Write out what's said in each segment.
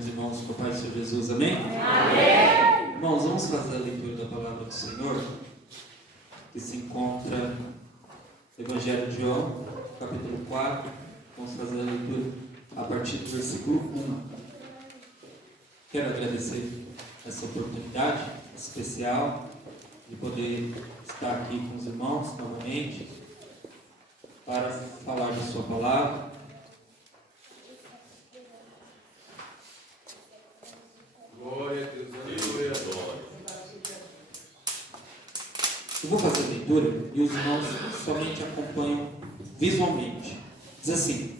meus irmãos, com o Pai do Senhor Jesus, amém? Amém! Irmãos, vamos fazer a leitura da palavra do Senhor, que se encontra no Evangelho de João, capítulo 4. Vamos fazer a leitura a partir do versículo 1. Quero agradecer essa oportunidade especial de poder estar aqui com os irmãos novamente para falar da sua palavra. Glória a Deus, aleluia. Eu vou fazer a leitura e os irmãos somente acompanham visualmente. Diz assim: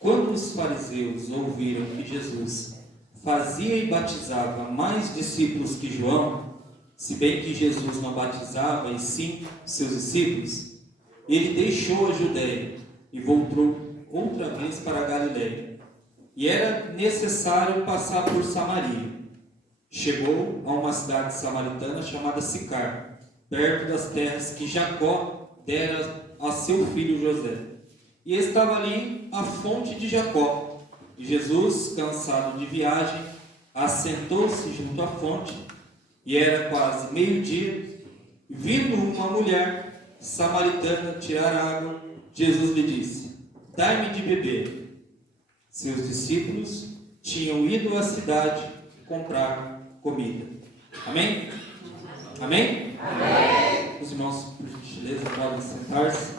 quando os fariseus ouviram que Jesus fazia e batizava mais discípulos que João, se bem que Jesus não batizava e sim seus discípulos, ele deixou a Judéia e voltou outra vez para a Galiléia. E era necessário passar por Samaria. Chegou a uma cidade samaritana chamada Sicar, perto das terras que Jacó dera a seu filho José. E estava ali a fonte de Jacó. E Jesus, cansado de viagem, assentou-se junto à fonte, e era quase meio-dia. Vindo uma mulher samaritana tirar água, Jesus lhe disse: dai-me de beber. Seus discípulos tinham ido à cidade comprar comida. Amém? Amém? Amém. Os irmãos, por gentileza, podem sentar-se.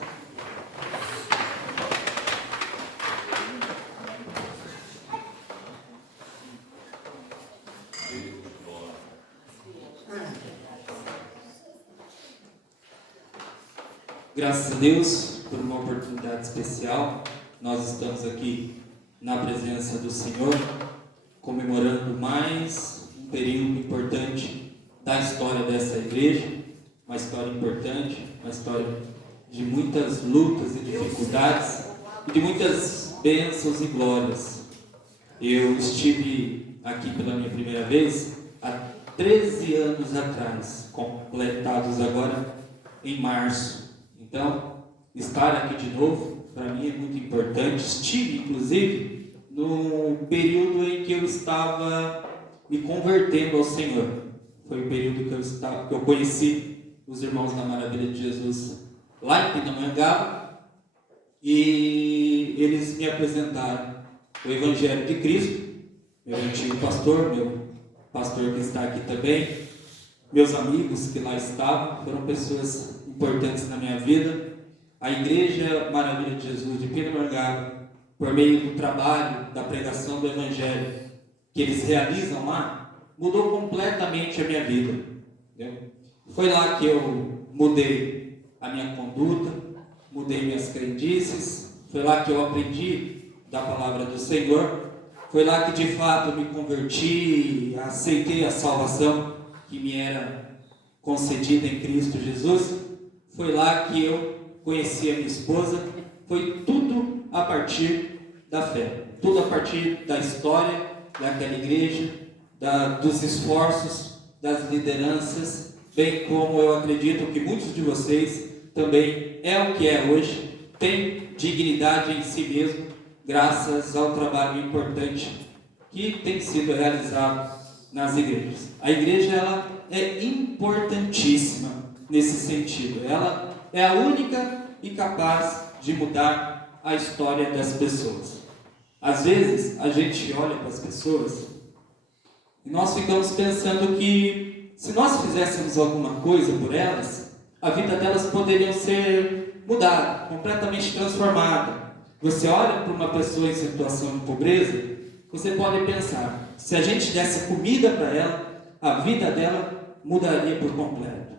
Graças a Deus por uma oportunidade especial. Nós estamos aqui na presença do Senhor, comemorando mais um período importante da história dessa igreja, uma história importante, uma história de muitas lutas e dificuldades, e de muitas bênçãos e glórias. Eu estive aqui pela minha primeira vez há 13 anos atrás, completados agora em março. Então, estar aqui de novo, para mim é muito importante. Estive, inclusive, no período em que eu estava me convertendo ao Senhor. Foi o período que eu conheci os irmãos da Maravilha de Jesus lá em Pindamonhangaba, e eles me apresentaram o Evangelho de Cristo. Meu antigo pastor, meu pastor que está aqui também, meus amigos que lá estavam, foram pessoas importantes na minha vida. A Igreja Maravilha de Jesus de Pindamonhangaba, por meio do trabalho, da pregação do Evangelho que eles realizam lá, mudou completamente a minha vida. Entendeu? Foi lá que eu mudei a minha conduta, mudei minhas crendices, foi lá que eu aprendi da palavra do Senhor, foi lá que de fato me converti, aceitei a salvação que me era concedida em Cristo Jesus. Foi lá que eu conheci a minha esposa. Foi tudo a partir da fé, tudo a partir da história daquela igreja, dos esforços, das lideranças, bem como eu acredito que muitos de vocês também é o que é hoje, tem dignidade em si mesmo, graças ao trabalho importante que tem sido realizado nas igrejas. A igreja, ela é importantíssima nesse sentido. Ela é a única e capaz de mudar a história das pessoas. Às vezes, a gente olha para as pessoas e nós ficamos pensando que se nós fizéssemos alguma coisa por elas, a vida delas poderia ser mudada, completamente transformada. Você olha para uma pessoa em situação de pobreza, você pode pensar, se a gente desse comida para ela, a vida dela mudaria por completo.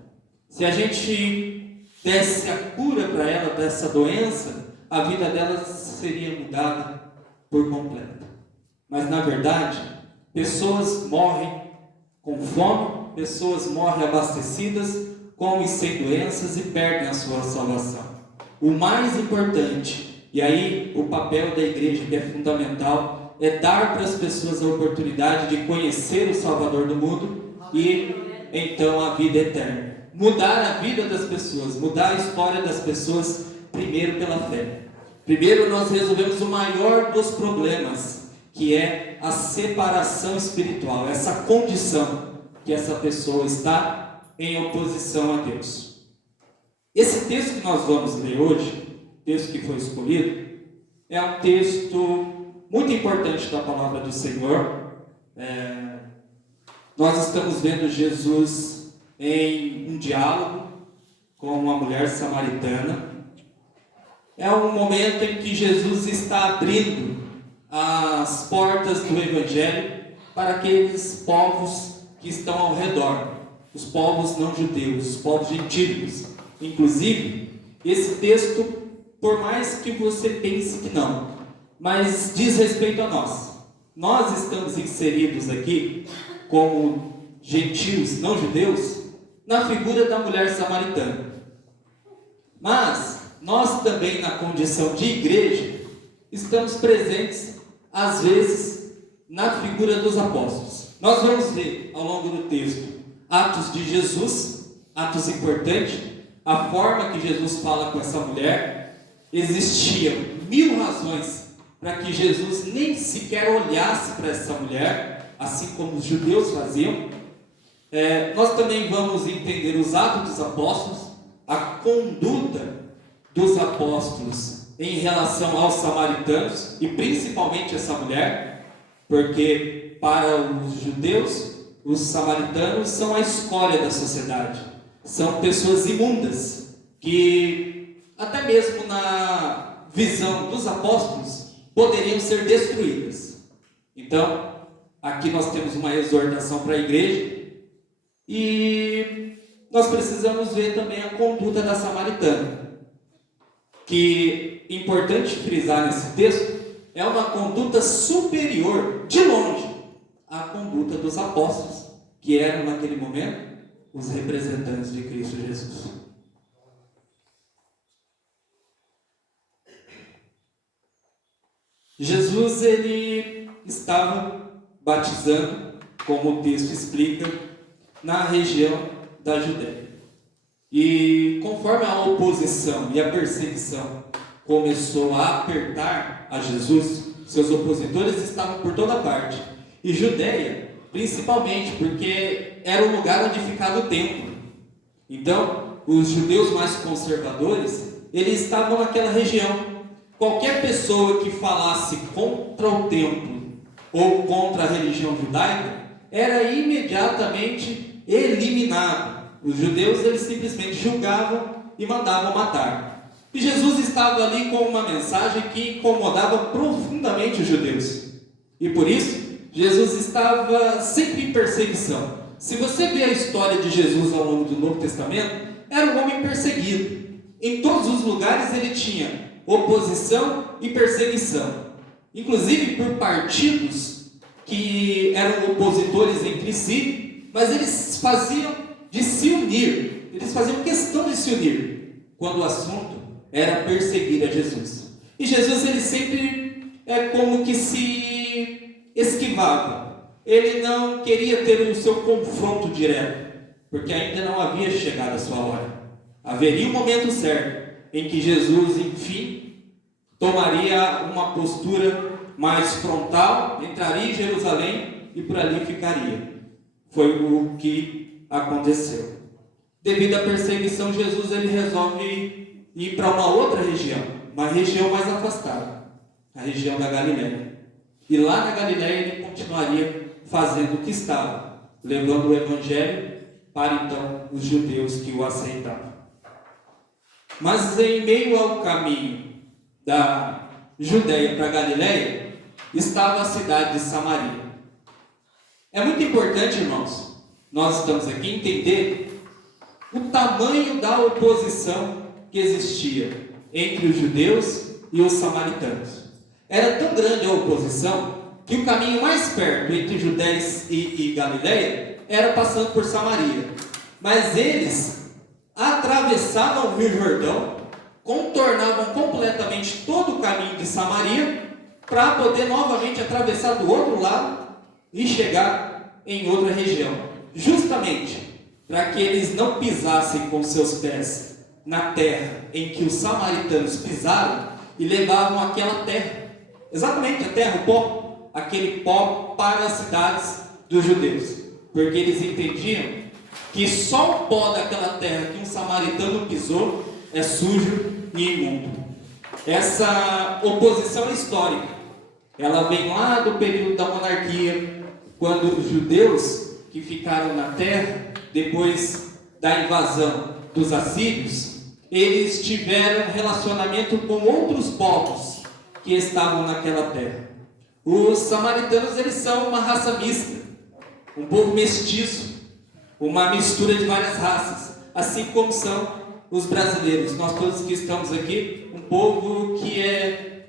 Se a gente desse a cura para ela dessa doença, a vida dela seria mudada por completo. Mas na verdade, pessoas morrem com fome, pessoas morrem abastecidas, com e sem doenças, e perdem a sua salvação. O mais importante, e aí o papel da igreja que é fundamental, é dar para as pessoas a oportunidade de conhecer o Salvador do mundo e então a vida eterna. Mudar a vida das pessoas, mudar a história das pessoas, primeiro pela fé. Primeiro nós resolvemos o maior dos problemas, que é a separação espiritual, essa condição que essa pessoa está em oposição a Deus. Esse texto que nós vamos ler hoje, texto que foi escolhido, é um texto muito importante da palavra do Senhor. Nós estamos vendo Jesus em um diálogo com uma mulher samaritana. É um momento em que Jesus está abrindo as portas do Evangelho para aqueles povos que estão ao redor, os povos não judeus, os povos gentílicos. Inclusive, esse texto, por mais que você pense que não, mas diz respeito a nós. Nós estamos inseridos aqui, como gentios não judeus, na figura da mulher samaritana. Mas nós também, na condição de igreja, estamos presentes, às vezes, na figura dos apóstolos. Nós vamos ver, ao longo do texto, atos de Jesus, atos importantes, a forma que Jesus fala com essa mulher. Existiam 1000 razões para que Jesus nem sequer olhasse para essa mulher, assim como os judeus faziam. Nós também vamos entender os atos dos apóstolos, a conduta dos apóstolos em relação aos samaritanos, e principalmente essa mulher, porque para os judeus, os samaritanos são a escória da sociedade, são pessoas imundas, que até mesmo na visão dos apóstolos poderiam ser destruídas. Então, aqui nós temos uma exortação para a igreja, e nós precisamos ver também a conduta da samaritana, que, importante frisar nesse texto, é uma conduta superior, de longe, à conduta dos apóstolos, que eram naquele momento os representantes de Cristo Jesus. Jesus, ele estava batizando, como o texto explica, na região da Judéia. E conforme a oposição e a perseguição começou a apertar a Jesus, seus opositores estavam por toda parte. E Judéia, principalmente, porque era o lugar onde ficava o templo. Então, os judeus mais conservadores, eles estavam naquela região. Qualquer pessoa que falasse contra o templo ou contra a religião judaica era imediatamente eliminado. Os judeus, eles simplesmente julgavam e mandavam matar. E Jesus estava ali com uma mensagem que incomodava profundamente os judeus. E por isso, Jesus estava sempre em perseguição. Se você vê a história de Jesus ao longo do Novo Testamento, era um homem perseguido. Em todos os lugares ele tinha oposição e perseguição. Inclusive por partidos que eram opositores entre si, mas eles faziam de se unir, eles faziam questão de se unir, quando o assunto era perseguir a Jesus. E Jesus, ele sempre como que se esquivava, ele não queria ter o seu confronto direto, porque ainda não havia chegado a sua hora. Haveria um momento certo, em que Jesus, enfim, tomaria uma postura mais frontal, entraria em Jerusalém e por ali ficaria. Foi o que aconteceu. Devido à perseguição, Jesus, ele resolve ir para uma outra região, uma região mais afastada, a região da Galileia. E lá na Galileia ele continuaria fazendo o que estava, levando o Evangelho para então os judeus que o aceitavam. Mas em meio ao caminho da Judéia para a Galileia, estava a cidade de Samaria. É muito importante, irmãos, nós estamos aqui entender o tamanho da oposição que existia entre os judeus e os samaritanos. Era tão grande a oposição que o caminho mais perto entre Judéia e Galileia era passando por Samaria. Mas eles atravessavam o Rio Jordão, contornavam completamente todo o caminho de Samaria para poder novamente atravessar do outro lado e chegar em outra região, justamente para que eles não pisassem com seus pés na terra em que os samaritanos pisaram e levavam aquela terra, exatamente a terra, o pó, aquele pó para as cidades dos judeus, porque eles entendiam que só o pó daquela terra que um samaritano pisou é sujo e imundo. Essa oposição é histórica. Ela vem lá do período da monarquia, quando os judeus que ficaram na terra, depois da invasão dos assírios, eles tiveram relacionamento com outros povos que estavam naquela terra. Os samaritanos, eles são uma raça mista, um povo mestiço, uma mistura de várias raças, assim como são os brasileiros. Nós todos que estamos aqui, um povo que é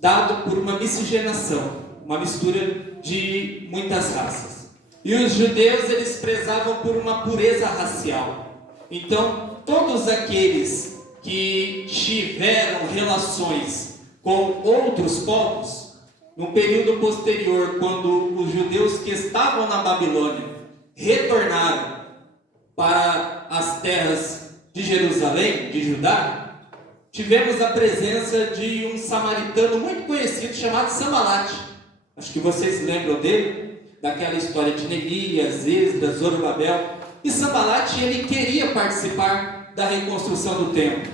dado por uma miscigenação, uma mistura de muitas raças. E os judeus, eles prezavam por uma pureza racial. Então, todos aqueles que tiveram relações com outros povos, no período posterior, quando os judeus que estavam na Babilônia retornaram para as terras de Jerusalém, de Judá, tivemos a presença de um samaritano muito conhecido chamado Sambalate. Acho que vocês lembram dele, daquela história de Neemias, Esdras, Zorobabel. E Sambalate, ele queria participar da reconstrução do templo,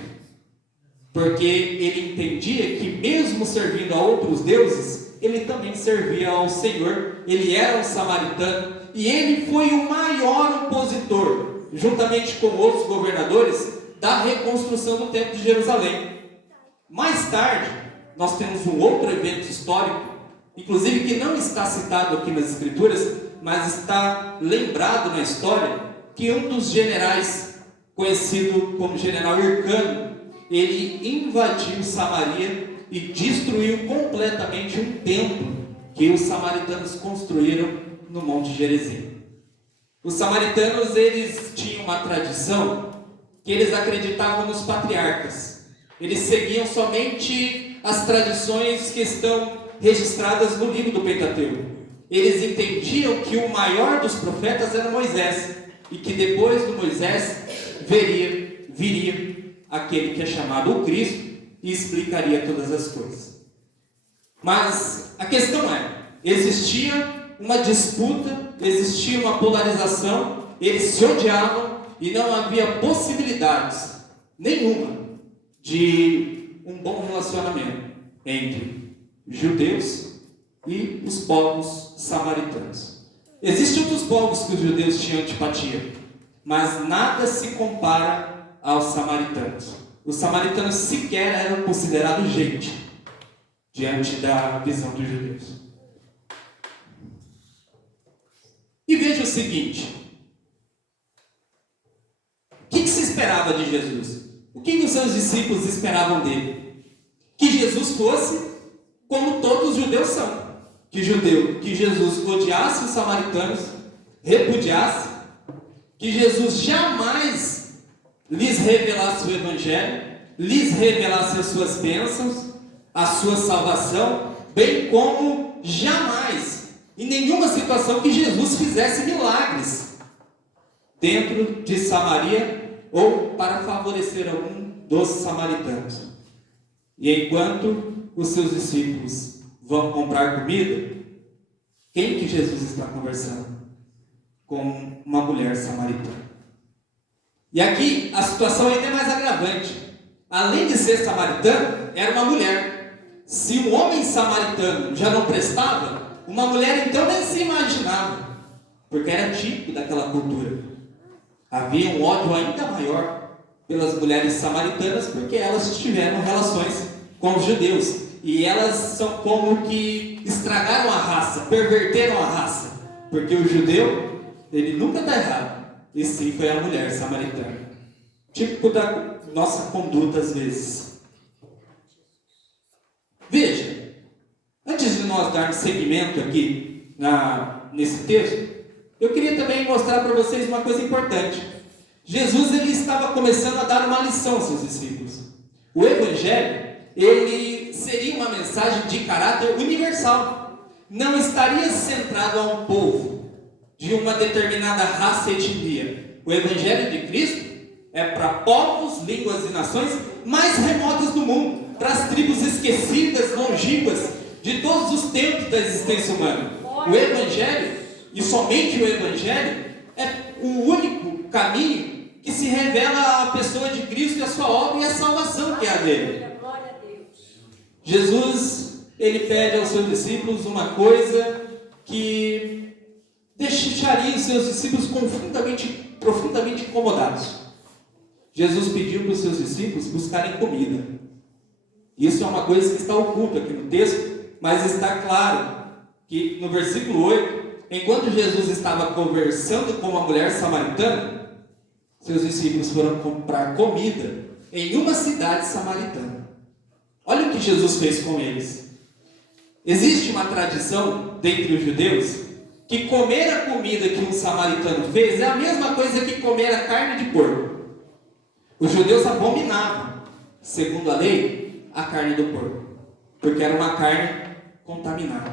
porque ele entendia que mesmo servindo a outros deuses, ele também servia ao Senhor. Ele era um samaritano e ele foi o maior opositor, juntamente com outros governadores, da reconstrução do templo de Jerusalém. Mais tarde, nós temos um outro evento histórico, inclusive que não está citado aqui nas Escrituras, mas está lembrado na história, que um dos generais, conhecido como general Hircano, ele invadiu Samaria e destruiu completamente um templo que os samaritanos construíram no Monte Gerizim. Os samaritanos, eles tinham uma tradição que eles acreditavam nos patriarcas. Eles seguiam somente as tradições que estão registradas no livro do Pentateuco. Eles entendiam que o maior dos profetas era Moisés, e que depois do Moisés viria aquele que é chamado o Cristo e explicaria todas as coisas. Mas a questão é, existia uma disputa, existia uma polarização, eles se odiavam e não havia possibilidades nenhuma de um bom relacionamento entre judeus e os povos samaritanos. Existem outros povos que os judeus tinham antipatia, mas nada se compara aos samaritanos. Os samaritanos sequer eram considerados gente diante da visão dos judeus. E veja o seguinte: o que se esperava de Jesus? O que os seus discípulos esperavam dele? Que Jesus fosse como todos os judeus são. Que Jesus odiasse os samaritanos, repudiasse, que Jesus jamais lhes revelasse o Evangelho, lhes revelasse as suas bênçãos, a sua salvação, bem como jamais, em nenhuma situação, que Jesus fizesse milagres dentro de Samaria ou para favorecer algum dos samaritanos. E enquanto os seus discípulos vão comprar comida, quem que Jesus está conversando? Com uma mulher samaritana. E aqui a situação ainda é mais agravante. Além de ser samaritano, era uma mulher. Se um homem samaritano já não prestava, uma mulher então nem se imaginava, porque era típico daquela cultura. Havia um ódio ainda maior pelas mulheres samaritanas, porque elas tiveram relações com os judeus. E elas são como que estragaram a raça, perverteram a raça. Porque o judeu, ele nunca está errado. E sim, foi a mulher samaritana. Típico da nossa conduta às vezes. Veja, antes de nós darmos seguimento aqui nesse texto, eu queria também mostrar para vocês uma coisa importante. Jesus, ele estava começando a dar uma lição aos seus discípulos. O Evangelho, ele seria uma mensagem de caráter universal. Não estaria centrado a um povo de uma determinada raça e etnia. O Evangelho de Cristo é para povos, línguas e nações mais remotas do mundo, para as tribos esquecidas, longínquas, de todos os tempos da existência humana. O Evangelho, e somente o Evangelho, é o único caminho que se revela a pessoa de Cristo e a sua obra e a salvação que é a dele. Jesus, ele pede aos seus discípulos uma coisa que deixaria os seus discípulos profundamente incomodados. Jesus pediu para os seus discípulos buscarem comida. Isso é uma coisa que está oculta aqui no texto, mas está claro que no versículo 8, enquanto Jesus estava conversando com uma mulher samaritana, seus discípulos foram comprar comida em uma cidade samaritana. Olha o que Jesus fez com eles. Existe uma tradição dentre os judeus que comer a comida que um samaritano fez é a mesma coisa que comer a carne de porco. Os judeus abominavam, segundo a lei, a carne do porco, porque era uma carne contaminada.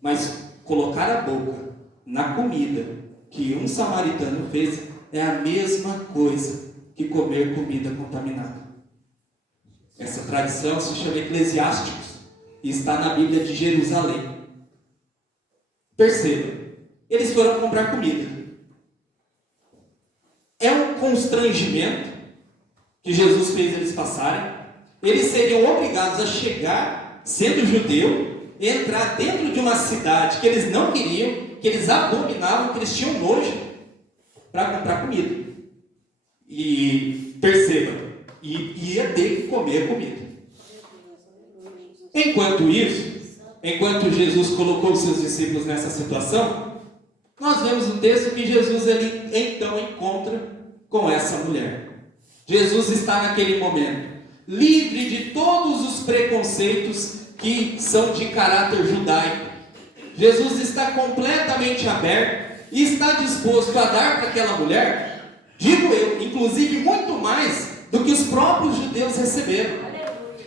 Mas colocar a boca na comida que um samaritano fez é a mesma coisa que comer comida contaminada. Essa tradição se chama Eclesiásticos e está na Bíblia de Jerusalém. Perceba, eles foram comprar comida. É um constrangimento que Jesus fez eles passarem. Eles seriam obrigados a chegar, sendo judeu, entrar dentro de uma cidade que eles não queriam, que eles abominavam, que eles tinham nojo, para comprar comida. E perceba, ia ter que comer comida. Enquanto isso, enquanto Jesus colocou os seus discípulos nessa situação, nós vemos no texto que Jesus ele então encontra com essa mulher. Jesus está naquele momento livre de todos os preconceitos que são de caráter judaico. Jesus está completamente aberto e está disposto a dar para aquela mulher, digo eu, inclusive muito mais do que os próprios judeus receberam.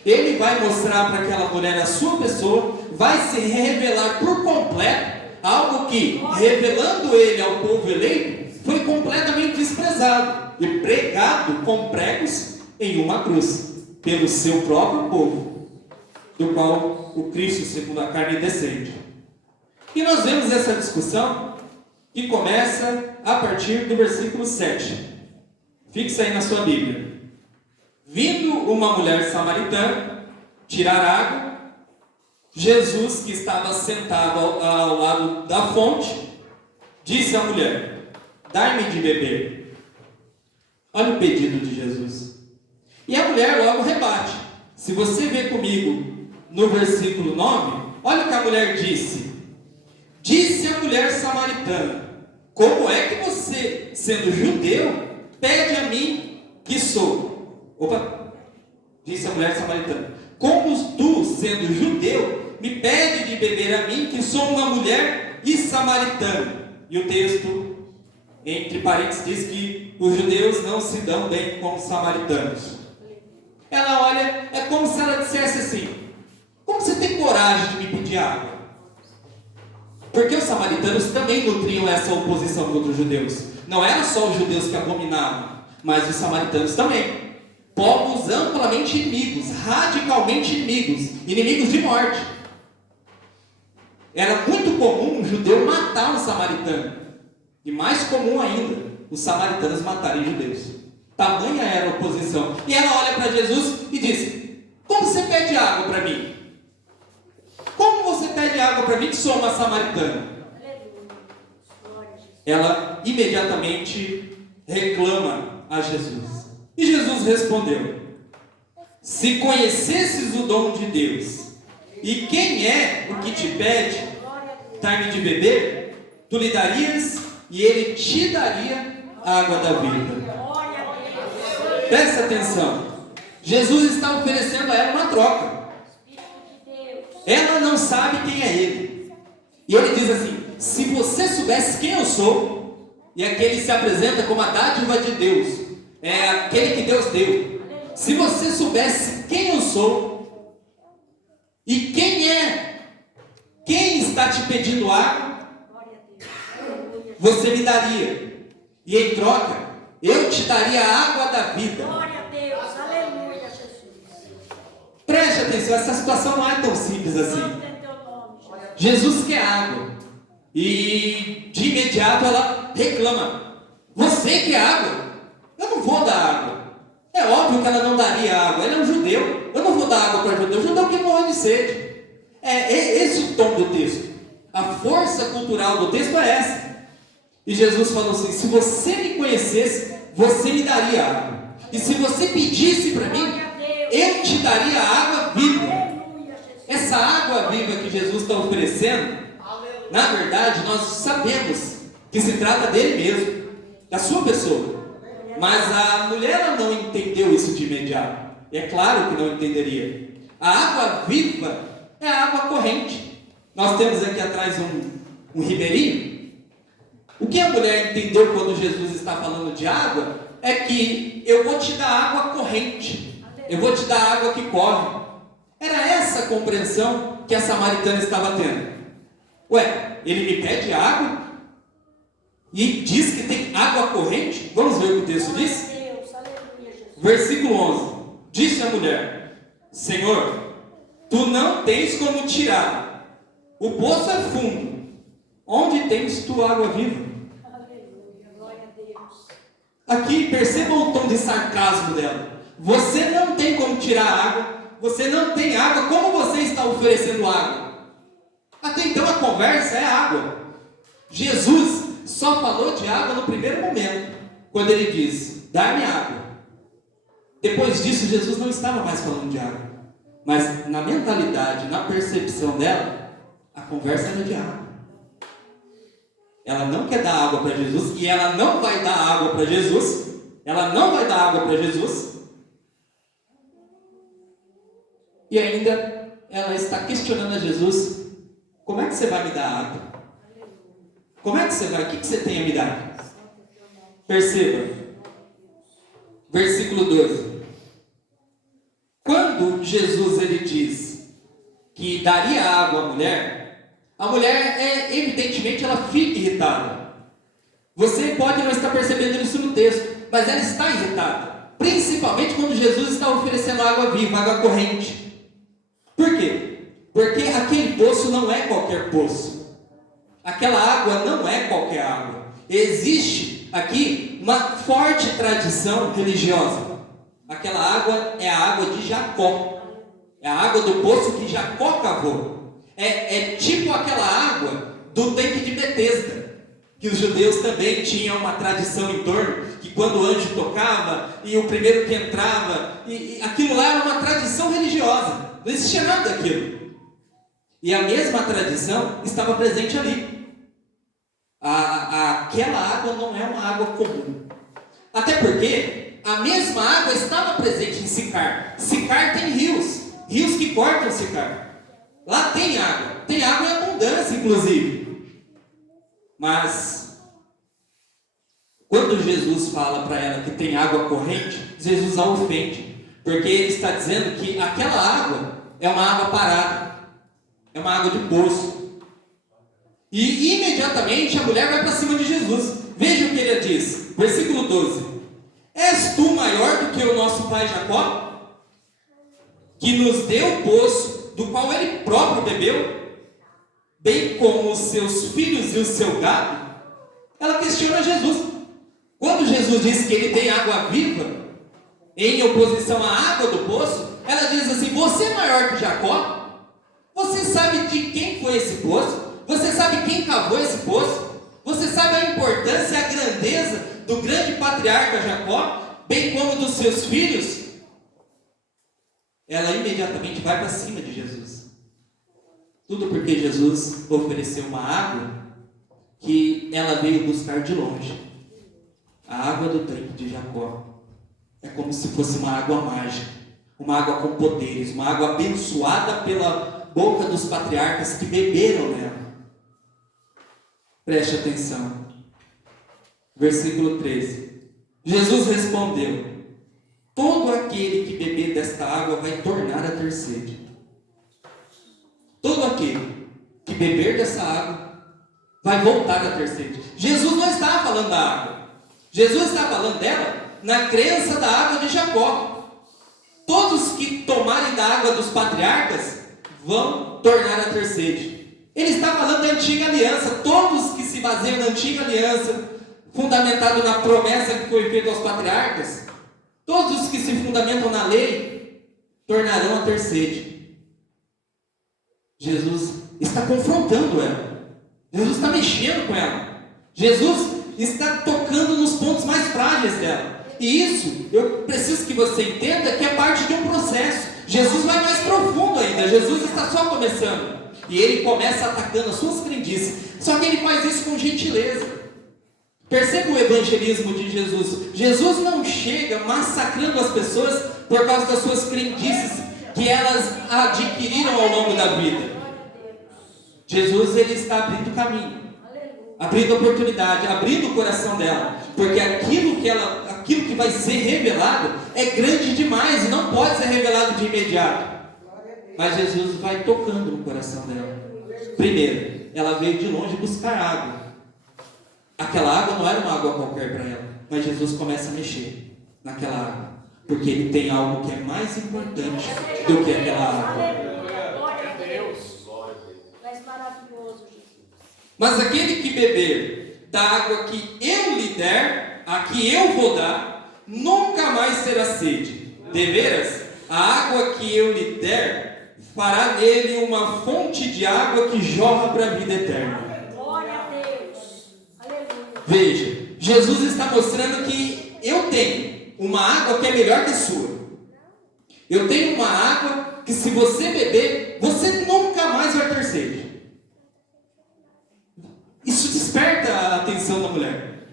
Ele vai mostrar para aquela mulher a sua pessoa, vai se revelar por completo, algo que, revelando ele ao povo eleito, foi completamente desprezado e pregado com pregos em uma cruz, pelo seu próprio povo, do qual o Cristo, segundo a carne, descende. E nós vemos essa discussão que começa a partir do versículo 7. Fixa aí na sua Bíblia. Vindo uma mulher samaritana tirar água, Jesus, que estava sentado ao lado da fonte, disse à mulher: dai-me de beber. Olha o pedido de Jesus. E a mulher logo rebate. Se você ver comigo no versículo 9, olha o que a mulher disse. Disse a mulher samaritana: como é que você, sendo judeu, pede a mim que sou... Disse a mulher samaritana: como tu, sendo judeu, me pede de beber a mim, que sou uma mulher e samaritana? E o texto, entre parênteses, diz que os judeus não se dão bem com os samaritanos. Ela olha, é como se ela dissesse assim: como você tem coragem de me pedir água? Porque os samaritanos também nutriam essa oposição contra os judeus. Não eram só os judeus que abominavam, mas os samaritanos também. Povos amplamente inimigos, radicalmente inimigos de morte. Era muito comum um judeu matar um samaritano. E mais comum ainda, os samaritanos matarem judeus. Tamanha era a oposição. E ela olha para Jesus e diz: como você pede água para mim? Como você pede água para mim que sou uma samaritana? Ela imediatamente reclama a Jesus. E Jesus respondeu: se conhecesses o dom de Deus, e quem é o que te pede dar-me de beber, tu lhe darias, e ele te daria a água da vida. Presta atenção. Jesus está oferecendo a ela uma troca. Ela não sabe quem é ele. E ele diz assim: se você soubesse quem eu sou, e aquele se apresenta como a dádiva de Deus, é aquele que Deus deu. Se você soubesse quem eu sou, e quem está te pedindo água, você me daria. E em troca, eu te daria a água da vida. Glória a Deus, aleluia, Jesus. Preste atenção, essa situação não é tão simples assim. Jesus quer água. E de imediato ela reclama: você quer água? Eu não vou dar água. É óbvio que ela não daria água. Ele é um judeu. Eu não vou dar água para judeu. Judeu que morre de sede. É esse o tom do texto. A força cultural do texto é essa. E Jesus falou assim: se você me conhecesse, você me daria água. E se você pedisse para mim, eu te daria água viva. Essa água viva que Jesus está oferecendo, na verdade, nós sabemos que se trata dele mesmo, da sua pessoa. Mas a mulher ela não entendeu isso de imediato. É claro que não entenderia. A água viva é a água corrente. Nós temos aqui atrás um ribeirinho. O que a mulher entendeu quando Jesus está falando de água é que eu vou te dar água corrente. Eu vou te dar água que corre. Era essa a compreensão que a samaritana estava tendo. Ué, ele me pede água e diz que tem água corrente? Vamos ver o que o texto diz? Versículo 11. Disse a mulher: Senhor, tu não tens como tirar. O poço é fundo. Onde tens tu água viva? Aqui perceba o tom de sarcasmo dela. Você não tem como tirar água. Você não tem água. Como você está oferecendo água? Até então a conversa é água. Jesus só falou de água no primeiro momento, quando ele diz: dá-me água. Depois disso, Jesus não estava mais falando de água. Mas na mentalidade, na percepção dela, a conversa era de água. Ela não quer dar água para Jesus, e ela não vai dar água para Jesus. Ela não vai dar água para Jesus. E ainda ela está questionando a Jesus: como é que você vai me dar água? Como é que você vai? O que você tem a me dar? Perceba. Versículo 12. Quando Jesus ele diz que daria água à mulher evidentemente ela fica irritada. Você pode não estar percebendo isso no texto, mas ela está irritada. Principalmente quando Jesus está oferecendo água viva, água corrente. Por quê? Porque aquele poço não é qualquer poço. Aquela água não é qualquer água. Existe aqui uma forte tradição religiosa. Aquela água é a água de Jacó. É a água do poço que Jacó cavou. É tipo aquela água do tanque de Betesda, que os judeus também tinham uma tradição em torno, que quando o anjo tocava, e o primeiro que entrava, e aquilo lá era uma tradição religiosa. Não existia nada daquilo. E a mesma tradição estava presente ali. Aquela água não é uma água comum. Até porque a mesma água estava presente em Sicar. Sicar tem rios que cortam Sicar. Lá tem água em abundância, inclusive. Mas quando Jesus fala para ela que tem água corrente, Jesus a ofende, porque ele está dizendo que aquela água é uma água parada, é uma água de poço. E imediatamente a mulher vai para cima de Jesus. Veja o que ele diz, versículo 12: és tu maior do que o nosso pai Jacó, que nos deu o poço do qual ele próprio bebeu, bem como os seus filhos e o seu gado? Ela questiona Jesus. Quando Jesus diz que ele tem água viva, em oposição à água do poço, ela diz assim: você é maior que Jacó? Você sabe de quem foi esse poço? Você sabe quem cavou esse poço? Você sabe a importância e a grandeza do grande patriarca Jacó, bem como dos seus filhos? Ela imediatamente vai para cima de Jesus. Tudo porque Jesus ofereceu uma água que ela veio buscar de longe. A água do tanque de Jacó é como se fosse uma água mágica, uma água com poderes, uma água abençoada pela boca dos patriarcas que beberam nela. Preste atenção. Versículo 13. Jesus respondeu: todo aquele que beber desta água vai tornar a ter sede. Todo aquele que beber dessa água vai voltar a ter sede. Jesus não estava falando da água. Jesus está falando dela na crença da água de Jacó. Todos que tomarem da água dos patriarcas vão tornar a ter sede. Ele está falando da antiga aliança. Todos que se baseiam na antiga aliança, fundamentado na promessa que foi feita aos patriarcas, todos os que se fundamentam na lei, tornarão a ter sede. Jesus está confrontando ela. Jesus está mexendo com ela. Jesus está tocando nos pontos mais frágeis dela. E isso, eu preciso que você entenda que é parte de um processo. Jesus vai mais profundo ainda. Jesus está só começando. E ele começa atacando as suas crendices. Só que ele faz isso com gentileza. Perceba o evangelismo de Jesus. Jesus não chega massacrando as pessoas por causa das suas crendices que elas adquiriram ao longo da vida. Jesus, ele está abrindo caminho, abrindo oportunidade, abrindo o coração dela, porque aquilo que vai ser revelado é grande demais e não pode ser revelado de imediato. Mas Jesus vai tocando no coração dela. Primeiro, ela veio de longe buscar água. Aquela água não era uma água qualquer para ela, mas Jesus começa a mexer naquela água, porque ele tem algo que é mais importante do que aquela água. Mas aquele que beber da água que eu lhe der, a que eu vou dar, nunca mais terá sede. Deveras, a água que eu lhe der fará nele uma fonte de água que jorra para a vida eterna. Glória a Deus. Aleluia. Veja, Jesus está mostrando que eu tenho uma água que é melhor que a sua. Eu tenho uma água que, se você beber, você nunca mais vai ter sede. Isso desperta a atenção da mulher.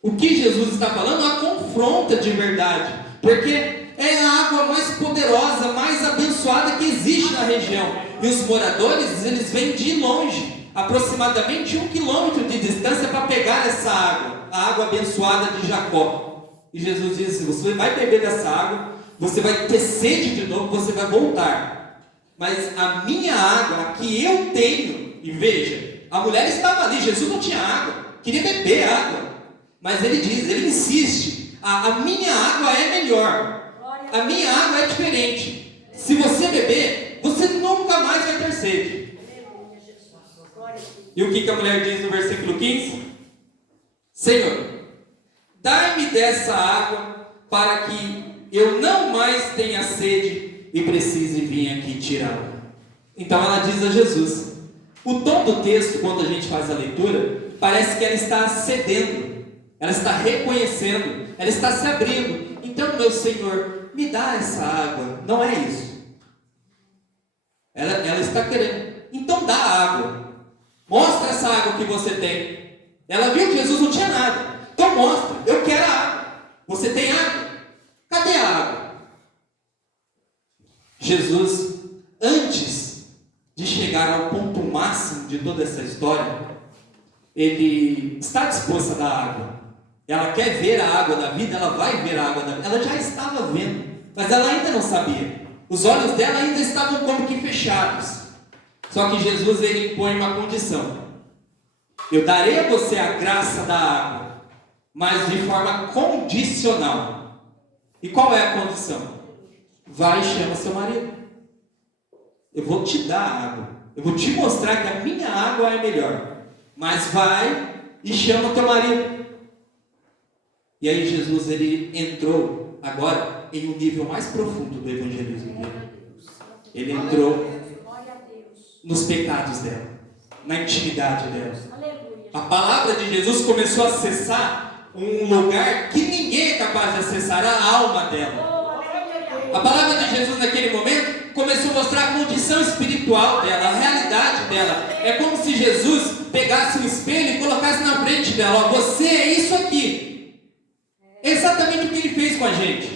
O que Jesus está falando a confronta de verdade, porque é a água mais poderosa, mais abençoada que existe na região. E os moradores, eles vêm de longe, aproximadamente 1 quilômetro de distância, para pegar essa água, a água abençoada de Jacó. E Jesus diz: se você vai beber dessa água, você vai ter sede de novo, você vai voltar. Mas a minha água, a que eu tenho, e veja, a mulher estava ali, Jesus não tinha água, queria beber água. Mas ele diz, ele insiste, a minha água é melhor, a minha água é diferente. Se você beber, você nunca mais vai ter sede. E o que a mulher diz no versículo 15? Senhor, dai-me dessa água para que eu não mais tenha sede e precise vir aqui tirá-la. Então ela diz a Jesus. O tom do texto, quando a gente faz a leitura, parece que ela está cedendo, ela está reconhecendo, ela está se abrindo. Então, meu Senhor, me dá essa água. Não é isso. Ela está querendo. Então dá a água. Mostra essa água que você tem. Ela viu que Jesus não tinha nada. Então mostra. Eu quero a água. Você tem água? Cadê a água? Jesus, antes de chegar ao ponto máximo de toda essa história, ele está disposto a dar água. Ela quer ver a água da vida, ela vai ver a água da vida. Ela já estava vendo, mas ela ainda não sabia. Os olhos dela ainda estavam como que fechados. Só que Jesus, ele impõe uma condição: eu darei a você a graça da água, mas de forma condicional. E qual é a condição? Vai e chama seu marido. Eu vou te dar a água. Eu vou te mostrar que a minha água é melhor. Mas vai e chama teu marido. E aí Jesus, ele entrou agora em um nível mais profundo do evangelismo dele. Ele entrou nos pecados dela, na intimidade dela. A palavra de Jesus começou a acessar um lugar que ninguém é capaz de acessar, a alma dela. A palavra de Jesus naquele momento começou a mostrar a condição espiritual dela, a realidade dela. É como se Jesus pegasse um espelho e colocasse na frente dela: ó, você é isso aqui. É exatamente o que ele fez com a gente.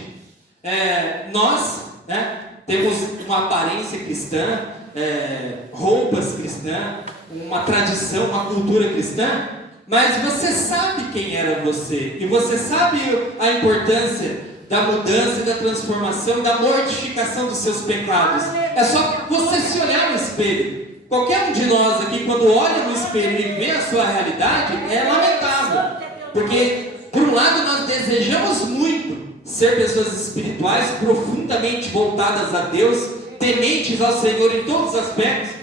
Nós, temos uma aparência cristã, roupas cristãs, uma tradição, uma cultura cristã, mas você sabe quem era você, e você sabe a importância da mudança, da transformação, da mortificação dos seus pecados. É só você se olhar no espelho. Qualquer um de nós aqui, quando olha no espelho e vê a sua realidade, é lamentável, porque por um lado nós desejamos muito ser pessoas espirituais, profundamente voltadas a Deus, tementes ao Senhor em todos os aspectos,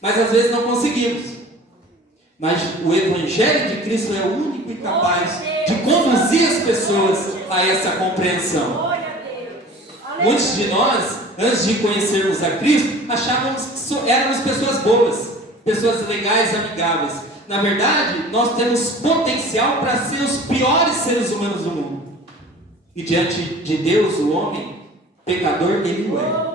Mas às vezes não conseguimos. Mas o Evangelho de Cristo é o único e capaz de conduzir as pessoas a essa compreensão. Muitos de nós, antes de conhecermos a Cristo, achávamos que éramos pessoas boas, pessoas legais, amigáveis. Na verdade, nós temos potencial para ser os piores seres humanos do mundo. E diante de Deus, o homem pecador, ele o é.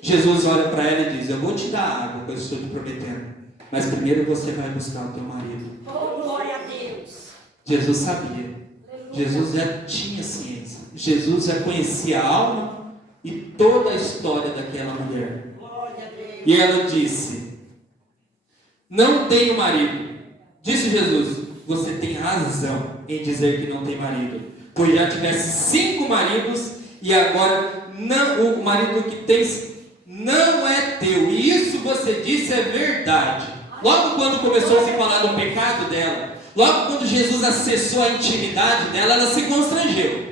Jesus olha para ela e diz: eu vou te dar a água que eu estou te prometendo, mas primeiro você vai buscar o teu marido. Glória a Deus. Jesus sabia. Jesus já tinha ciência. Jesus já conhecia a alma e toda a história daquela mulher. E ela disse: não tenho marido. Disse Jesus: você tem razão em dizer que não tem marido, pois já tivesse 5 maridos e agora não, o marido que tens não é teu. E isso você disse é verdade. Logo quando começou a se falar do pecado dela, logo quando Jesus acessou a intimidade dela, ela se constrangeu.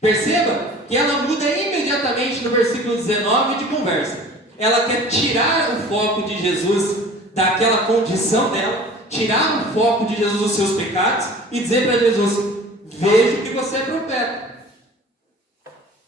Perceba que ela muda imediatamente no versículo 19 de conversa. Ela quer tirar o foco de Jesus daquela condição dela, tirar o foco de Jesus dos seus pecados e dizer para Jesus: vejo que você é profeta.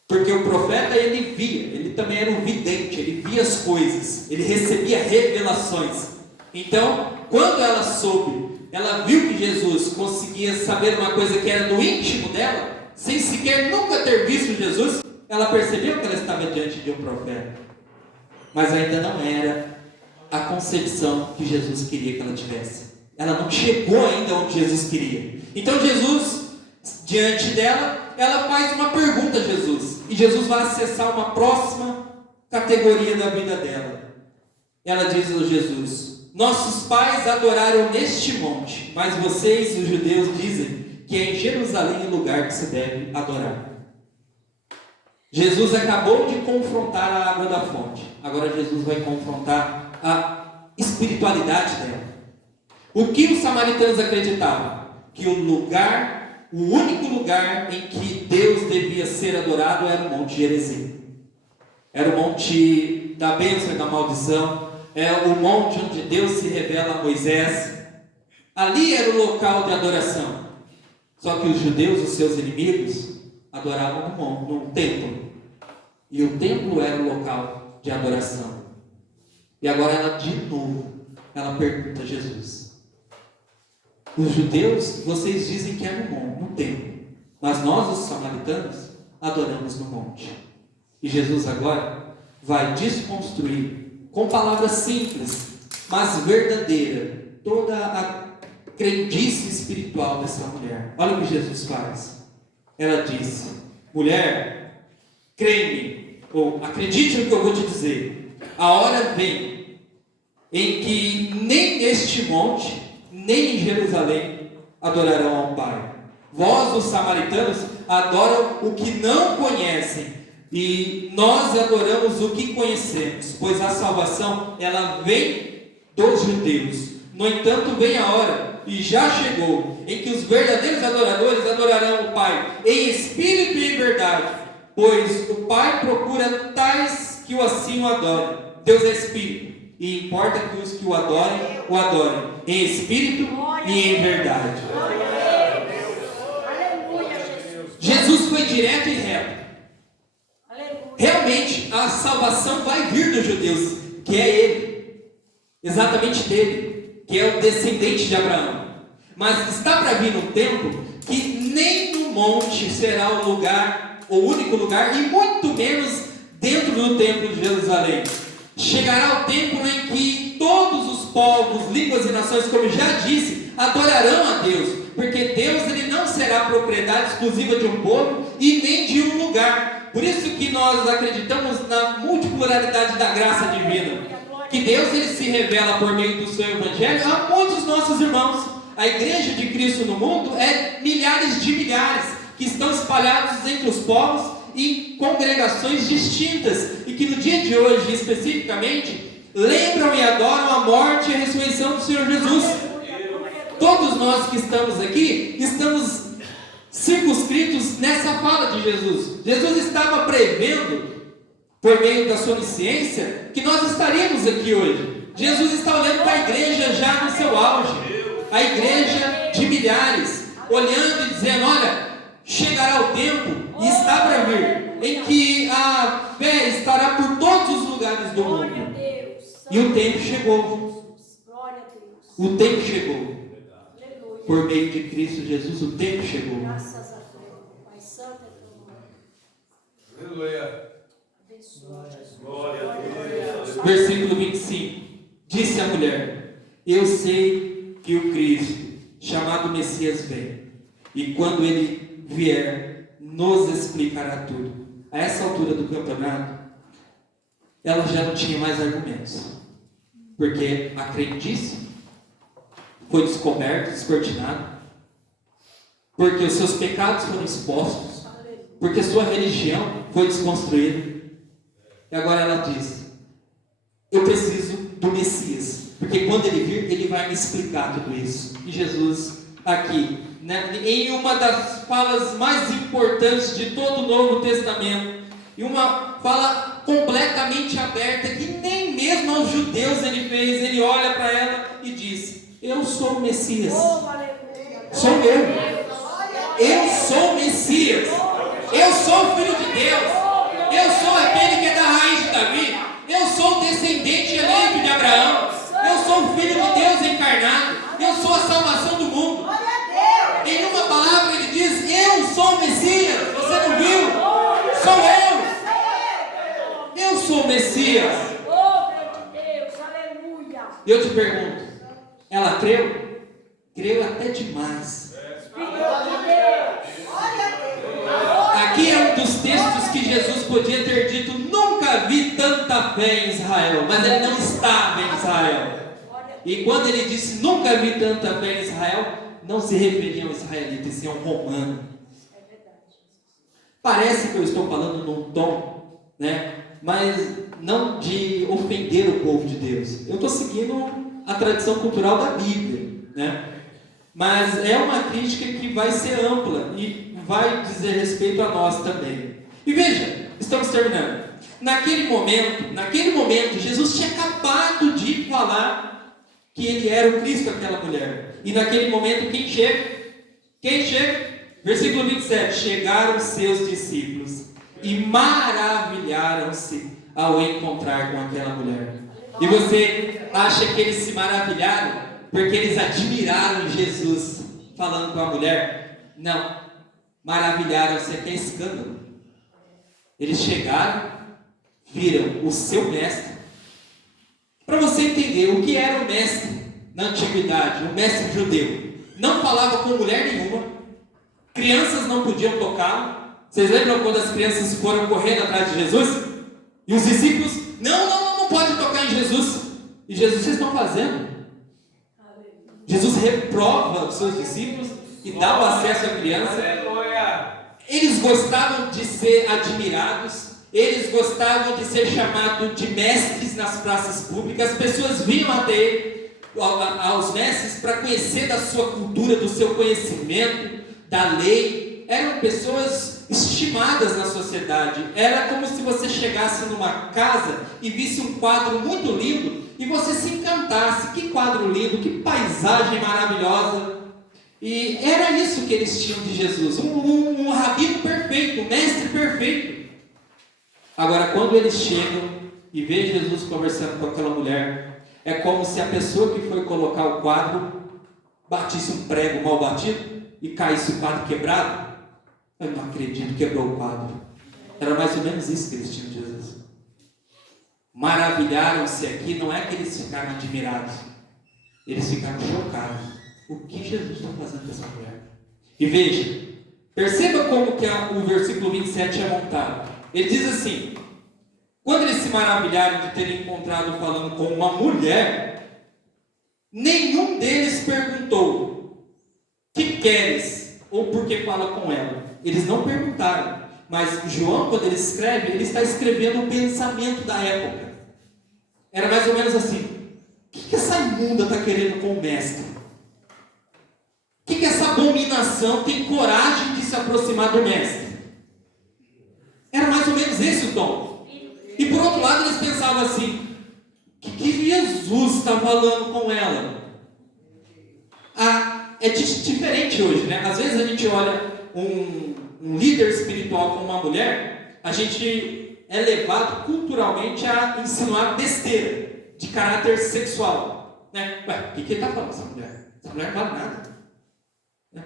Porque o profeta, ele via, ele também era um vidente, ele via as coisas, ele recebia revelações. Então, quando ela soube, ela viu que Jesus conseguia saber uma coisa que era do íntimo dela, sem sequer nunca ter visto Jesus, ela percebeu que ela estava diante de um profeta. Mas ainda não era a concepção que Jesus queria que ela tivesse. Ela não chegou ainda onde Jesus queria. Então Jesus, diante dela, ela faz uma pergunta a Jesus. E Jesus vai acessar uma próxima categoria da vida dela. Ela diz a Jesus: nossos pais adoraram neste monte, mas vocês, os judeus, dizem que é em Jerusalém o lugar que se deve adorar. Jesus acabou de confrontar a água da fonte. Agora Jesus vai confrontar a espiritualidade dela. O que os samaritanos acreditavam? Que o único lugar em que Deus devia ser adorado era o Monte Gerizim. Era o monte da bênção e da maldição. É o monte onde Deus se revela a Moisés. Ali era o local de adoração. Só que os judeus, os seus inimigos, adoravam no templo. E o templo era o local de adoração. E agora ela de novo, ela pergunta a Jesus: os judeus, vocês dizem que é no templo, mas nós, os samaritanos, adoramos no monte. E Jesus agora vai desconstruir, com palavras simples, mas verdadeira, toda a crendice espiritual dessa mulher. Olha o que Jesus faz. Ela disse: mulher, crê-me, ou acredite no que eu vou te dizer, a hora vem em que nem neste monte, nem em Jerusalém adorarão ao Pai. Vós, os samaritanos, adoram o que não conhecem, e nós adoramos o que conhecemos, pois a salvação, ela vem dos judeus. No entanto, vem a hora, e já chegou, em que os verdadeiros adoradores adorarão o Pai em espírito e em verdade, pois o Pai procura tais que o assim o adorem. Deus é espírito, e importa que os que o adorem em espírito e em verdade. Jesus foi direto e reto. Realmente a salvação vai vir dos judeus, que é ele, exatamente dele, que é o descendente de Abraão. Mas está para vir um tempo que nem no monte será o lugar, o único lugar, e muito menos dentro do templo de Jerusalém. Chegará o tempo em que todos os povos, línguas e nações, como já disse, adorarão a Deus, porque Deus, ele não será propriedade exclusiva de um povo e nem de um lugar. Por isso que nós acreditamos na multipolaridade da graça divina, que Deus, ele se revela por meio do seu evangelho a muitos nossos irmãos. A igreja de Cristo no mundo é milhares de milhares que estão espalhados entre os povos em congregações distintas, e que no dia de hoje especificamente lembram e adoram a morte e a ressurreição do Senhor Jesus. Todos nós que estamos aqui estamos circunscritos nessa fala de Jesus. Jesus estava prevendo, por meio da sua onisciência, que nós estaríamos aqui hoje. Jesus está olhando para a igreja já no seu auge, a igreja de milhares, olhando e dizendo: olha, chegará o tempo, e está para vir, em que a fé estará por todos os lugares do Glória a mundo. Deus. E o tempo chegou. Glória a Deus. O tempo chegou. Aleluia. Por meio de Cristo Jesus, o tempo chegou. Graças a Deus. Pai Santo é teu nome. Aleluia. Abençoa, Jesus. Glória a Deus. Versículo 25. Disse a mulher: eu sei que o Cristo, chamado Messias, vem, e quando ele vier, nos explicará tudo. A essa altura do campeonato, ela já não tinha mais argumentos, porque a crendice foi descoberta, descortinada, porque os seus pecados foram expostos, porque a sua religião foi desconstruída. E agora ela diz: eu preciso do Messias, porque quando ele vir, ele vai me explicar tudo isso. E Jesus, aqui, né, em uma das falas mais importantes de todo o Novo Testamento, e uma fala completamente aberta, que nem mesmo aos judeus ele fez, ele olha para ela e diz: eu sou o Messias. Sou eu. Eu sou o Messias. Eu sou o Filho de Deus. Eu sou aquele que é da raiz de Davi. Eu sou o descendente eleito de Abraão. Eu sou o Filho de Deus encarnado. Eu sou a salvação do mundo. Em uma palavra ele diz: eu sou o Messias. Você não viu? Sou eu. Eu sou o Messias. Oh, Deus, aleluia. E eu te pergunto: ela creu? Creu até demais. Aqui é um dos textos que Jesus podia ter dito: nunca vi tanta fé em Israel, mas ele não estava em Israel. E quando ele disse nunca vi tanta fé em Israel, não se referia a um israelita, e sim a um romano. Parece que eu estou falando num tom, né, mas não de ofender o povo de Deus. Eu estou seguindo a tradição cultural da Bíblia, né? Mas é uma crítica que vai ser ampla e vai dizer respeito a nós também. E veja, estamos terminando. Naquele momento, Jesus tinha acabado de falar que ele era o Cristo daquela mulher. E naquele momento, quem chega? Quem chega? Versículo 27. Chegaram seus discípulos e maravilharam-se ao encontrar com aquela mulher. E você acha que eles se maravilharam porque eles admiraram Jesus falando com a mulher? Não. Maravilharam-se, até escândalo. Eles chegaram, viram o seu mestre. Para você entender o que era o mestre na antiguidade, o mestre judeu, não falava com mulher nenhuma, crianças não podiam tocá-lo. Vocês lembram quando as crianças foram correndo atrás de Jesus? E os discípulos: não pode tocar em Jesus. E Jesus: vocês estão fazendo? Jesus reprova os seus discípulos e dá o acesso à criança. Eles gostavam de ser admirados, eles gostavam de ser chamados de mestres nas praças públicas. As pessoas vinham até aos mestres para conhecer da sua cultura, do seu conhecimento, da lei. Eram pessoas estimadas na sociedade. Era como se você chegasse numa casa e visse um quadro muito lindo e você se encantasse. Que quadro lindo, que paisagem maravilhosa. E era isso que eles tinham de Jesus, um rabino perfeito, um mestre perfeito. Agora, quando eles chegam e veem Jesus conversando com aquela mulher, é como se a pessoa que foi colocar o quadro batisse um prego mal batido e caísse o quadro quebrado. Eu não acredito, quebrou o quadro. Era mais ou menos isso que eles tinham de Jesus. Maravilharam-se aqui, não é que eles ficaram admirados, eles ficaram chocados. O que Jesus está fazendo com essa mulher? E veja, perceba como que o versículo 27 é montado. Ele diz assim: quando eles se maravilharam de terem encontrado falando com uma mulher, nenhum deles perguntou: que queres? Ou por que fala com ela? Eles não perguntaram. Mas João, quando ele escreve, ele está escrevendo o pensamento da época. Era mais ou menos assim: o que essa imunda está querendo com o mestre? O que essa abominação tem coragem de se aproximar do mestre? Era mais ou menos esse o tom. E por outro lado eles pensavam assim: o que que Jesus está falando com ela? É diferente hoje, né? Às vezes a gente olha um líder espiritual como uma mulher, a gente é levado culturalmente a insinuar besteira de caráter sexual, né? Ué, o que ele está falando essa mulher? Essa mulher não vale nada, né?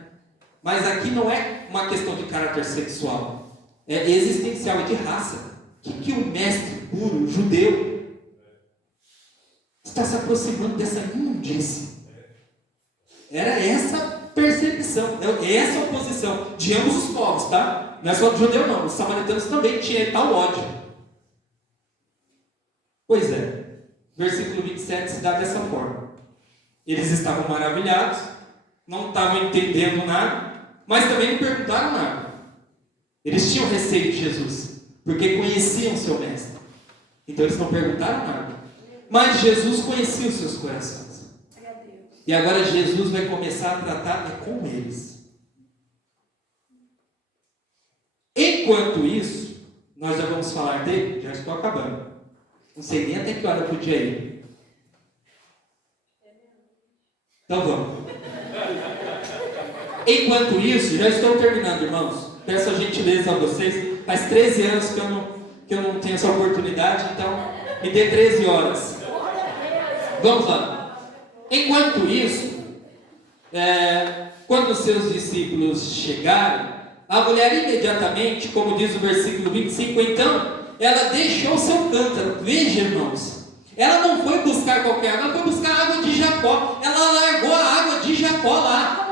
Mas aqui não é uma questão de caráter sexual, é existencial, é de raça. O que o mestre puro, judeu, está se aproximando dessa imundície? Era essa percepção, essa oposição de ambos os povos, tá? Não é só do judeu não, os samaritanos também tinham tal ódio. Pois é, versículo 27 se dá dessa forma. Eles estavam maravilhados, não estavam entendendo nada, mas também não perguntaram nada. Eles tinham receio de Jesus, porque conheciam o seu mestre. Então eles não perguntaram nada. Mas Jesus conhecia os seus corações. E agora Jesus vai começar a tratar com eles. Enquanto isso, nós já vamos falar dele, já estou acabando. Não sei nem até que hora eu podia ir. Então vamos. Enquanto isso, já estou terminando, irmãos. Peço a gentileza a vocês. Faz 13 anos que eu não tenho essa oportunidade, então me dê 13 horas. Vamos lá. Enquanto isso, quando os seus discípulos chegaram, a mulher imediatamente, como diz o versículo 25, então, ela deixou seu cântaro. Veja, irmãos, ela não foi buscar qualquer água, ela foi buscar a água de Jacó. Ela largou a água de Jacó lá.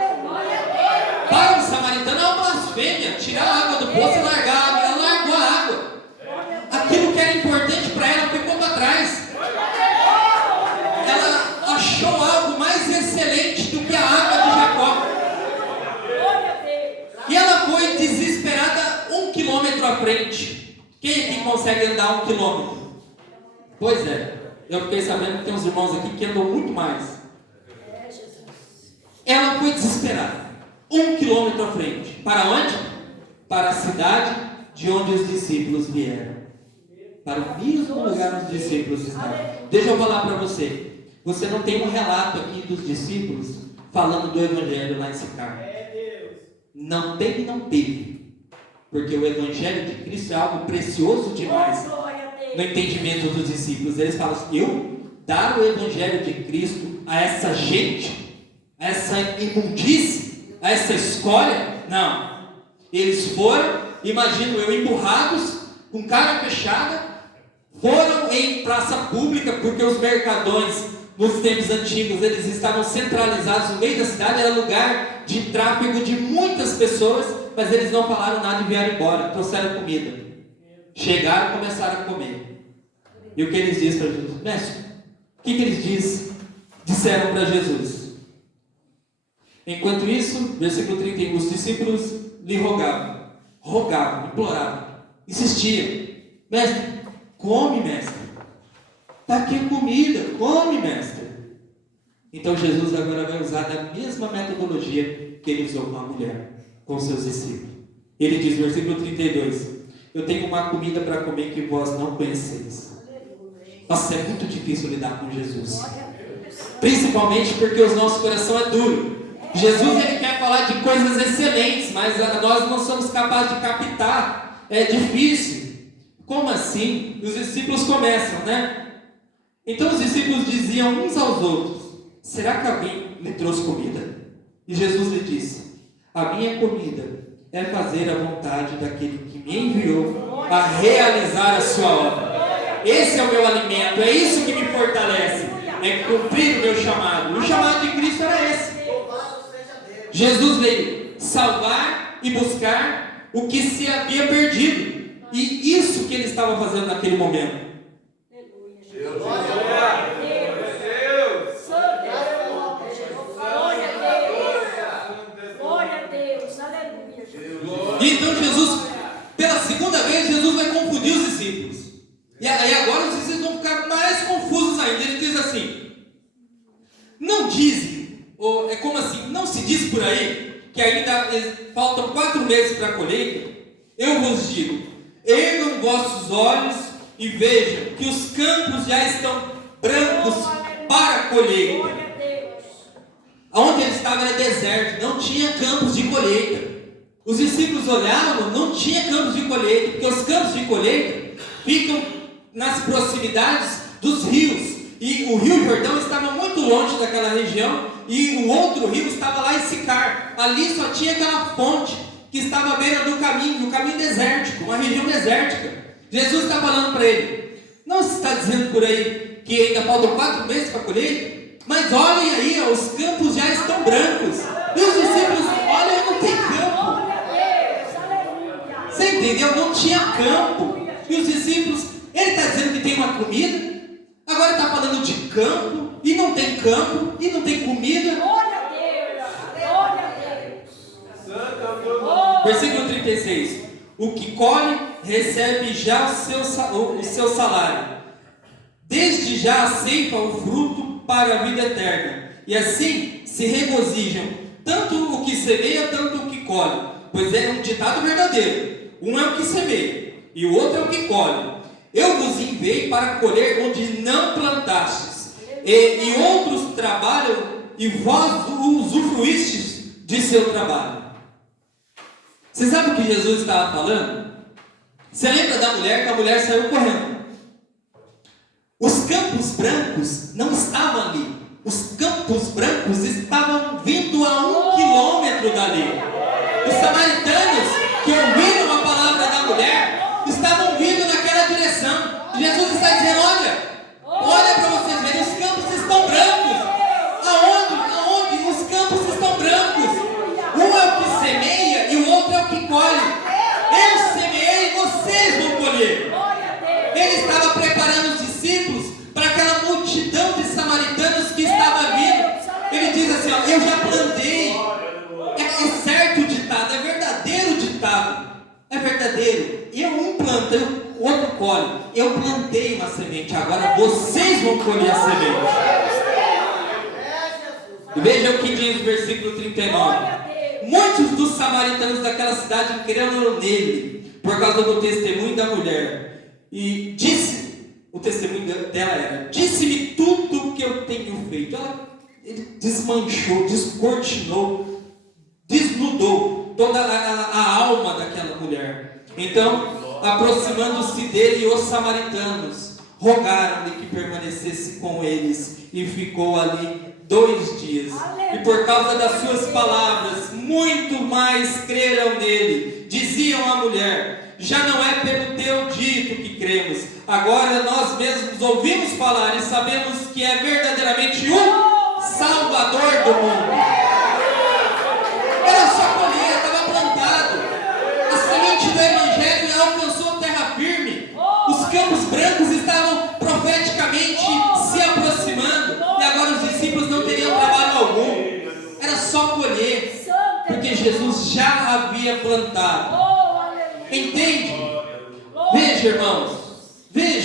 Para o samaritano é uma blasfêmia, tirar a água do poço e largar a água. Ela largou a água. Aquilo que era importante para ela ficou para trás. Ela achou algo mais excelente do que a água de Jacó. E ela foi desesperada 1 quilômetro à frente. Quem aqui consegue andar 1 quilômetro? Pois é, eu fiquei sabendo que tem uns irmãos aqui que andam muito mais. Ela foi desesperada 1 quilômetro à frente. Para onde? Para a cidade de onde os discípulos vieram. Para o mesmo lugar onde os discípulos estavam. Deixa eu falar para você. Você não tem um relato aqui dos discípulos falando do Evangelho lá em Sicar. Não teve e não teve. Porque o Evangelho de Cristo é algo precioso demais no entendimento dos discípulos. Eles falam assim, eu dar o Evangelho de Cristo a essa gente, a essa imundície, a essa escória? Não. Eles foram, imagino eu, emburrados, com cara fechada, foram em praça pública, porque os mercadões nos tempos antigos, eles estavam centralizados no meio da cidade, era lugar de tráfego de muitas pessoas, mas eles não falaram nada e vieram embora, trouxeram comida. Chegaram e começaram a comer. E o que eles disseram para Jesus? Mestre, o que eles disseram para Jesus? Enquanto isso, versículo 31, os discípulos lhe rogavam, imploravam, insistiam. Mestre, come, mestre. Está aqui a comida, come, mestre. Então Jesus agora vai usar da mesma metodologia que ele usou com a mulher, com seus discípulos. Ele diz, versículo 32, eu tenho uma comida para comer que vós não conheceis. Nossa, é muito difícil lidar com Jesus. Principalmente porque o nosso coração é duro. Jesus, ele quer falar de coisas excelentes, mas nós não somos capazes de captar. É difícil. Como assim? Os discípulos começam, né? Então os discípulos diziam uns aos outros, será que alguém lhe trouxe comida? E Jesus lhe disse, a minha comida é fazer a vontade daquele que me enviou a realizar a sua obra. Esse é o meu alimento, é isso que me fortalece, é cumprir o meu chamado. O chamado de Cristo era esse. Jesus veio salvar e buscar o que se havia perdido. E isso que ele estava fazendo naquele momento. Então Jesus, pela segunda vez, Jesus vai confundir os discípulos. E aí agora os discípulos vão ficar mais confusos ainda. Ele diz assim, não dizem, ou é como assim, não se diz por aí, que ainda faltam 4 meses para a colheita. Eu vos digo, ergam vossos olhos e vejam que os campos já estão brancos para a colheita. Glória a Deus. Onde ele estava era deserto, não tinha campos de colheita. Os discípulos olhavam, não tinha campos de colheita, porque os campos de colheita ficam nas proximidades dos rios. E o Rio Jordão estava muito longe daquela região, e o outro rio estava lá em Sicar. Ali só tinha aquela fonte que estava à beira do caminho, desértico, uma região desértica. Jesus está falando para ele: não se está dizendo por aí que ainda faltam 4 meses para a colheita? Mas olhem aí, ó, os campos já estão brancos. E os discípulos, olha, não tem campo. Glória a Deus. Aleluia. Você entendeu? Não tinha campo. E os discípulos, ele está dizendo que tem uma comida, agora está falando de campo, e não tem campo, e não tem comida. Glória a Deus. Glória a Deus. Versículo 36. O que colhe recebe já o seu salário. Desde já aceifa o fruto para a vida eterna. E assim se regozijam, tanto o que semeia, tanto o que colhe. Pois é um ditado verdadeiro. Um é o que semeia, e o outro é o que colhe. Eu vos enviei para colher onde não plantastes, e outros trabalham, e vós usufruístes de seu trabalho. Você sabe o que Jesus estava falando? Você lembra da mulher, que a mulher saiu correndo? Os campos brancos não estavam ali. Os campos brancos estavam vindo a 1 quilômetro dali. Os samaritanos que ouviram a palavra da mulher estavam vindo naquela direção. Jesus está dizendo: olha para vocês verem, os campos estão brancos. Aonde? Os campos estão brancos. Um é o que semeia e o outro é o que colhe. Eu semeei e vocês vão colher. Ele estava preparando os discípulos para aquela multidão de samaritanos que estava vindo. Ele diz assim: ó, eu já plantei. É certo o ditado, é verdadeiro o ditado. É verdadeiro. Um planta, o outro colhe. Eu plantei uma semente, agora vocês vão colher a semente. E veja o que diz o versículo 39. Muitos dos samaritanos daquela cidade creram nele, por causa do testemunho da mulher. E o testemunho dela era: disse-me tudo o que eu tenho feito. Ele desmanchou, descortinou, desnudou toda a alma daquela mulher. Então, aproximando-se dele, os samaritanos rogaram-lhe que permanecesse com eles, e ficou ali 2 dias. E por causa das suas palavras, muito mais creram nele. Diziam à mulher: já não é pelo teu dito que cremos, agora nós mesmos ouvimos falar e sabemos que é verdadeiramente o Salvador do mundo. Era só colher, estava plantado. A semente do Evangelho já alcançou terra firme. Os campos brancos estavam profeticamente se aproximando, e agora os discípulos não teriam trabalho algum. Era só colher, porque Jesus já havia plantado. Entende? Veja,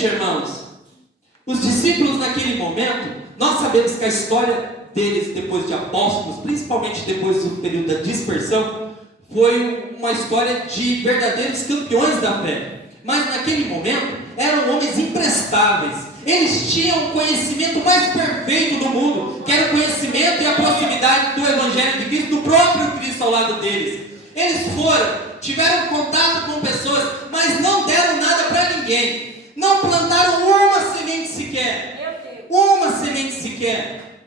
irmãos, os discípulos naquele momento, nós sabemos que a história deles depois de apóstolos, principalmente depois do período da dispersão, foi uma história de verdadeiros campeões da fé. Mas naquele momento eram homens imprestáveis. Eles tinham o conhecimento mais perfeito do mundo, que era o conhecimento e a proximidade do Evangelho de Cristo, do próprio Cristo ao lado deles. Eles tiveram contato com pessoas, mas não deram nada para ninguém. Não plantaram uma semente sequer. Uma semente sequer.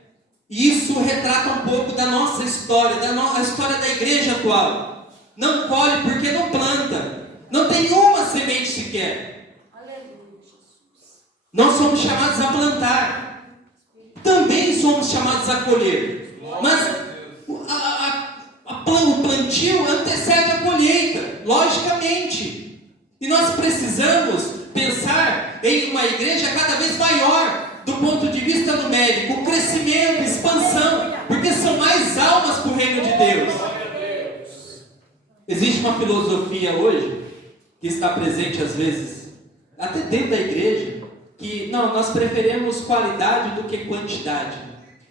E isso retrata um pouco da nossa história, a história da igreja atual. Não colhe porque não planta. Não tem uma semente sequer. Nós somos chamados a plantar. Também somos chamados a colher. Mas o plantio antecede a colheita, logicamente. E nós precisamos pensar em uma igreja cada vez maior, do ponto de vista numérico, crescimento, expansão, porque são mais almas para o reino de Deus. Existe uma filosofia hoje, que está presente às vezes, até dentro da igreja, que nós preferimos qualidade do que quantidade.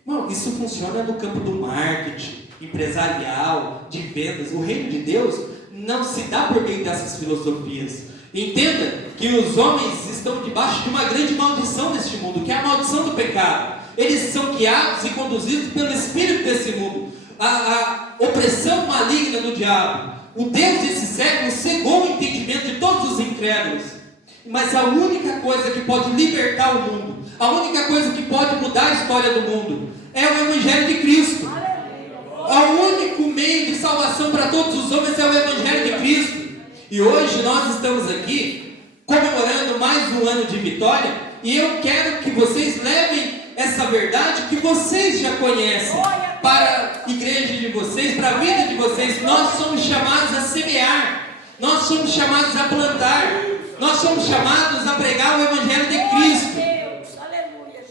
Não, isso funciona no campo do marketing, empresarial, de vendas. O reino de Deus não se dá por meio dessas filosofias. Entenda que os homens estão debaixo de uma grande maldição neste mundo, que é a maldição do pecado. Eles são guiados e conduzidos pelo espírito desse mundo. A opressão maligna do diabo. O Deus desse século cegou o entendimento de todos os incrédulos. Mas a única coisa que pode libertar o mundo, a única coisa que pode mudar a história do mundo, é o Evangelho de Cristo. O único meio de salvação para todos os homens é o Evangelho de Cristo. E hoje nós estamos aqui comemorando mais um ano de vitória, e eu quero que vocês levem essa verdade que vocês já conhecem para a igreja de vocês, para a vida de vocês. Nós somos chamados a semear, nós somos chamados a plantar, nós somos chamados a pregar o Evangelho de Cristo.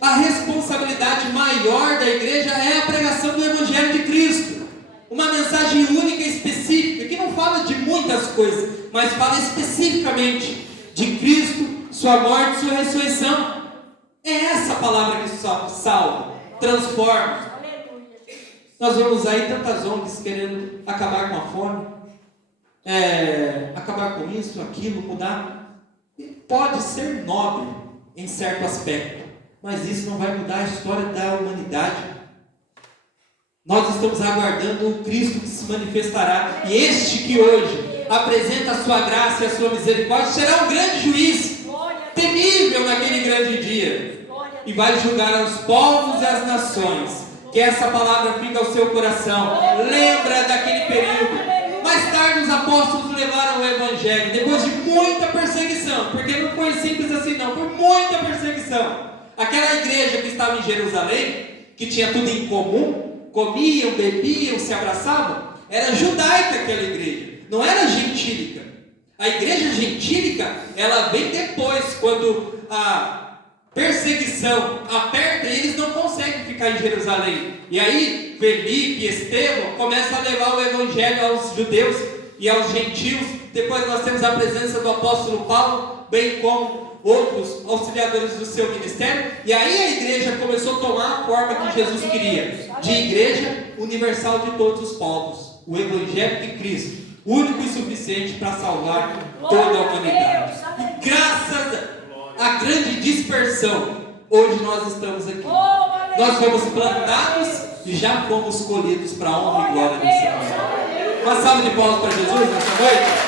A responsabilidade maior da igreja é a pregação do Evangelho de Cristo. Uma mensagem única e específica, que não fala de muitas coisas, mas fala especificamente de Cristo, sua morte e sua ressurreição. É essa palavra que salva, transforma. Nós vemos aí tantas ONGs querendo acabar com a fome, acabar com isso, aquilo, mudar. E pode ser nobre em certo aspecto, mas isso não vai mudar a história da humanidade. Nós estamos aguardando o Cristo que se manifestará, e este que hoje apresenta a sua graça e a sua misericórdia será um grande juiz, temível naquele grande dia, e vai julgar os povos e as nações. Que essa palavra fique ao seu coração. Lembra daquele período. Mais tarde os apóstolos levaram o Evangelho, depois de muita perseguição, porque não foi simples assim não, foi muita perseguição. Aquela igreja que estava em Jerusalém, que tinha tudo em comum, comiam, bebiam, se abraçavam, era judaica aquela igreja, não era gentílica. A igreja gentílica, ela vem depois, quando a perseguição aperta e eles não conseguem ficar em Jerusalém. E aí Felipe e Estevão começam a levar o Evangelho aos judeus e aos gentios. Depois nós temos a presença do apóstolo Paulo, bem como outros auxiliadores do seu ministério. E aí a igreja começou a tomar a forma que Jesus queria, de igreja universal de todos os povos. O Evangelho de Cristo, único e suficiente para salvar toda a humanidade. E graças a grande dispersão, hoje nós estamos aqui. Nós fomos plantados e já fomos colhidos para a honra e glória do Senhor. Uma salva de palmas para Jesus nessa noite.